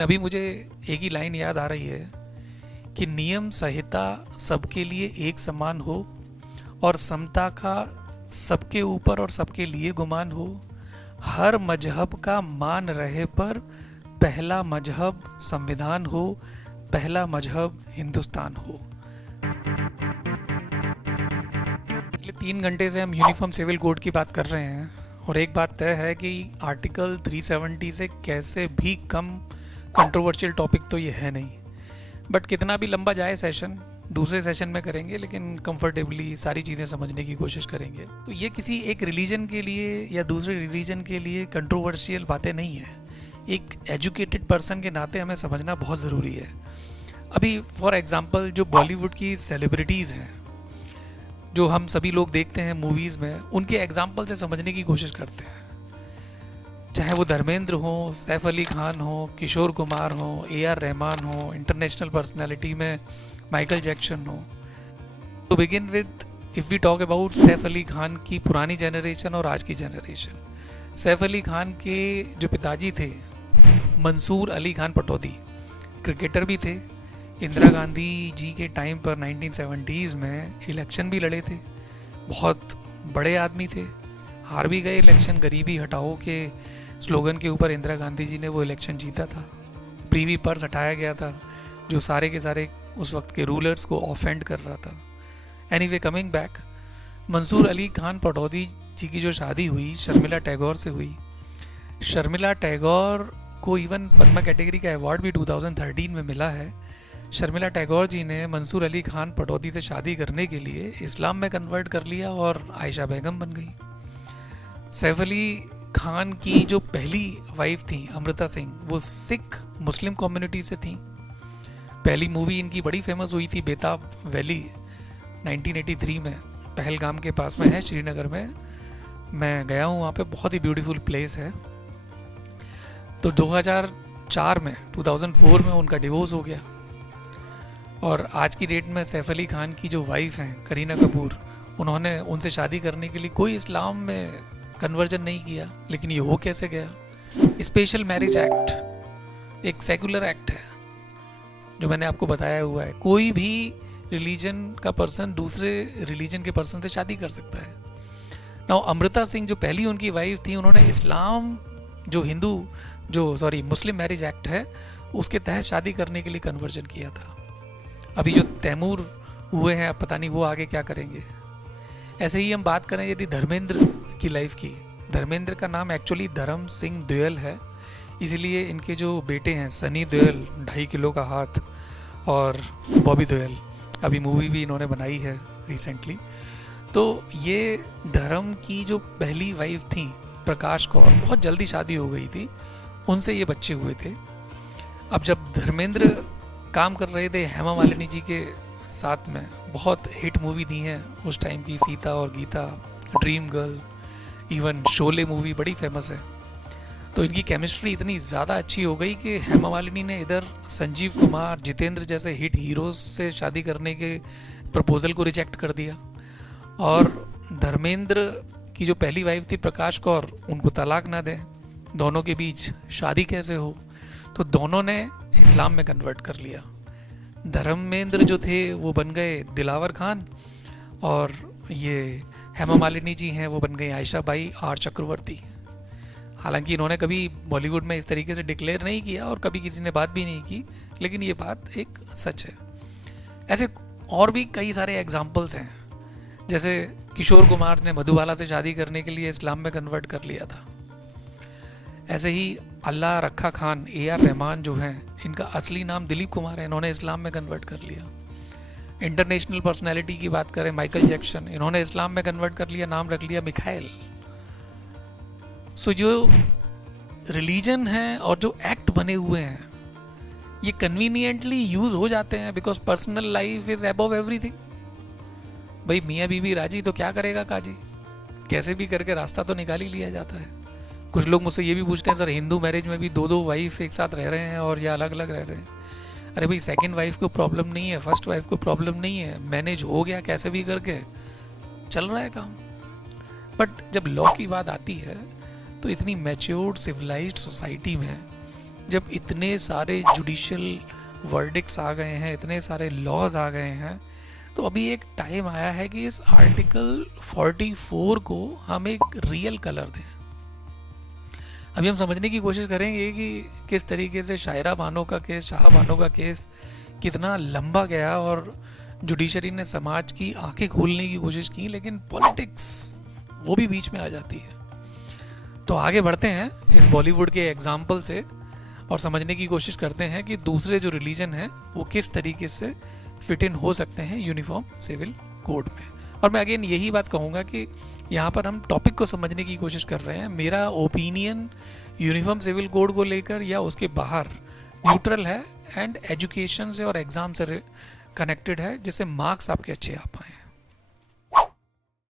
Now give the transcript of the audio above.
अभी मुझे एक ही लाइन याद आ रही है कि नियम संहिता सबके लिए एक समान हो और समता का सबके ऊपर और सबके लिए गुमान हो। हर मजहब का मान रहे पर पहला मजहब संविधान हो, पहला मजहब हिंदुस्तान हो। पिछले 3 घंटे से हम यूनिफॉर्म सिविल कोड की बात कर रहे हैं और एक बात तय है कि आर्टिकल 370 से कैसे भी कम कंट्रोवर्शियल टॉपिक तो ये है नहीं। बट कितना भी लंबा जाए सेशन, दूसरे सेशन में करेंगे, लेकिन कंफर्टेबली सारी चीज़ें समझने की कोशिश करेंगे। तो ये किसी एक रिलीजन के लिए या दूसरे रिलीजन के लिए कंट्रोवर्शियल बातें नहीं है। एक एजुकेटेड पर्सन के नाते हमें समझना बहुत ज़रूरी है। अभी फॉर एग्जांपल जो बॉलीवुड की सेलिब्रिटीज़ हैं, जो हम सभी लोग देखते हैं मूवीज़ में, उनके एग्जाम्पल से समझने की कोशिश करते हैं। चाहे वो धर्मेंद्र हो, सैफ अली खान हो, किशोर कुमार हो, AR रहमान हो, इंटरनेशनल पर्सनालिटी में माइकल जैक्सन हो। To begin with, if we talk about Saif Ali Khan की पुरानी जनरेशन और आज की जनरेशन, सैफ अली खान के जो पिताजी थे मंसूर अली खान पटौदी, क्रिकेटर भी थे। इंदिरा गांधी जी के टाइम पर 1970s में इलेक्शन भी लड़े थे। बहुत बड़े आदमी थे, हार भी गए इलेक्शन। गरीबी हटाओ के स्लोगन के ऊपर इंदिरा गांधी जी ने वो इलेक्शन जीता था। प्रीवी पर्स हटाया गया था, जो सारे के सारे उस वक्त के रूलर्स को ऑफेंड कर रहा था। Anyway, coming back, Mansoor Ali Khan Pataudi ji की जो शादी हुई शर्मिला टैगोर से हुई। शर्मिला टैगोर को इवन पद्मा कैटेगरी का अवार्ड भी 2013 में मिला है। शर्मिला टैगोर जी ने मंसूर अली खान पटौदी से शादी करने के लिए इस्लाम में कन्वर्ट कर लिया और आयशा बेगम बन गई। सैफ अली खान की जो पहली वाइफ थी अमृता सिंह, वो सिख मुस्लिम कम्युनिटी से थी। पहली मूवी इनकी बड़ी फेमस हुई थी बेताब वैली 1983 में, पहलगाम के पास में है, श्रीनगर में। मैं गया हूँ वहाँ पे, बहुत ही ब्यूटीफुल प्लेस है। तो 2004 में 2004 में उनका डिवोर्स हो गया और आज की डेट में सैफ अली खान की जो वाइफ हैं करीना कपूर, उन्होंने उनसे शादी करने के लिए कोई इस्लाम में कन्वर्जन नहीं किया। लेकिन ये हो कैसे गया? स्पेशल मैरिज एक्ट एक सेकुलर एक्ट है जो मैंने आपको बताया हुआ है। कोई भी रिलीजन का पर्सन दूसरे रिलीजन के पर्सन से शादी कर सकता है। नाउ अमृता सिंह जो पहली उनकी वाइफ थी, उन्होंने इस्लाम मुस्लिम मैरिज एक्ट है उसके तहत शादी करने के लिए कन्वर्जन किया था। अभी जो तैमूर हुए हैं, अब पता नहीं वो आगे क्या करेंगे। ऐसे ही हम बात करें यदि धर्मेंद्र की लाइफ की, धर्मेंद्र का नाम एक्चुअली धर्म सिंह देओल है, इसीलिए इनके जो बेटे हैं सनी देओल 2.5 किलो का हाथ और बॉबी देओल, अभी मूवी भी इन्होंने बनाई है रिसेंटली। तो ये धर्म की जो पहली वाइफ थी प्रकाश कौर, बहुत जल्दी शादी हो गई थी, उनसे ये बच्चे हुए थे। अब जब धर्मेंद्र काम कर रहे थे हेमा मालिनी जी के साथ में, बहुत हिट मूवी दी हैं उस टाइम की, Seeta Aur Geeta, dream girl, even Sholay movie बड़ी फेमस है। तो इनकी केमिस्ट्री इतनी ज़्यादा अच्छी हो गई कि हेमा मालिनी ने इधर संजीव कुमार, जितेंद्र जैसे हिट हीरोज से शादी करने के प्रपोजल को रिजेक्ट कर दिया। और धर्मेंद्र की जो पहली वाइफ थी प्रकाश कौर, उनको तलाक ना दें, दोनों के बीच शादी कैसे हो? तो दोनों ने इस्लाम में कन्वर्ट कर लिया। धर्मेंद्र जो थे वो बन गए दिलावर खान और ये हेमा मालिनी जी हैं वो बन गई आयशा बाई आर चक्रवर्ती। हालांकि इन्होंने कभी बॉलीवुड में इस तरीके से डिक्लेयर नहीं किया और कभी किसी ने बात भी नहीं की, लेकिन ये बात एक सच है। ऐसे और भी कई सारे एग्जाम्पल्स हैं, जैसे किशोर कुमार ने मधुबाला से शादी करने के लिए इस्लाम में कन्वर्ट कर लिया था। ऐसे ही अल्लाह रखा खान, AR रहमान जो हैं, इनका असली नाम दिलीप कुमार है, इन्होंने इस्लाम में कन्वर्ट कर लिया। इंटरनेशनल पर्सनैलिटी की बात करें, माइकल जैक्सन, इन्होंने इस्लाम में कन्वर्ट कर लिया, नाम रख लिया मिखाइल। सो जो रिलीजन है और जो एक्ट बने हुए हैं ये कन्वीनियंटली यूज हो जाते हैं because personal life is above everything. भाई मियाँ बीबी राजी तो क्या करेगा काजी, कैसे भी करके रास्ता तो निकाल ही लिया जाता है। कुछ लोग मुझसे ये भी पूछते हैं सर हिंदू मैरिज में भी 2-2 वाइफ एक साथ रह रहे हैं और या अलग अलग रह रहे हैं। अरे भाई सेकंड वाइफ को प्रॉब्लम नहीं है, फर्स्ट वाइफ को प्रॉब्लम नहीं है, मैनेज हो गया कैसे भी करके, चल रहा है काम। बट जब लॉ की बात आती है तो इतनी मैच्योर्ड सिविलाइज्ड सोसाइटी में जब इतने सारे जुडिशियल वर्डिक्ट्स आ गए हैं, इतने सारे लॉज आ गए हैं, तो अभी एक टाइम आया है कि इस आर्टिकल 44 को हम एक रियल कलर दें। अभी हम समझने की कोशिश करेंगे कि किस तरीके से शायरा बानो का केस, शाह बानो का केस कितना लंबा गया और जुडिशरी ने समाज की आंखें खोलने की कोशिश की, लेकिन पॉलिटिक्स वो भी बीच में आ जाती है। तो आगे बढ़ते हैं इस बॉलीवुड के एग्जाम्पल से और समझने की कोशिश करते हैं कि दूसरे जो रिलीजन हैं वो किस तरीके से फिट इन हो सकते हैं यूनिफॉर्म सिविल कोड में। और मैं अगेन यही बात कहूँगा कि यहाँ पर हम टॉपिक को समझने की कोशिश कर रहे हैं। मेरा ओपिनियन यूनिफॉर्म सिविल कोड को लेकर या उसके बाहर न्यूट्रल है एंड एजुकेशन से और एग्ज़ाम से कनेक्टेड है, जिससे मार्क्स आपके अच्छे आ पाएँ।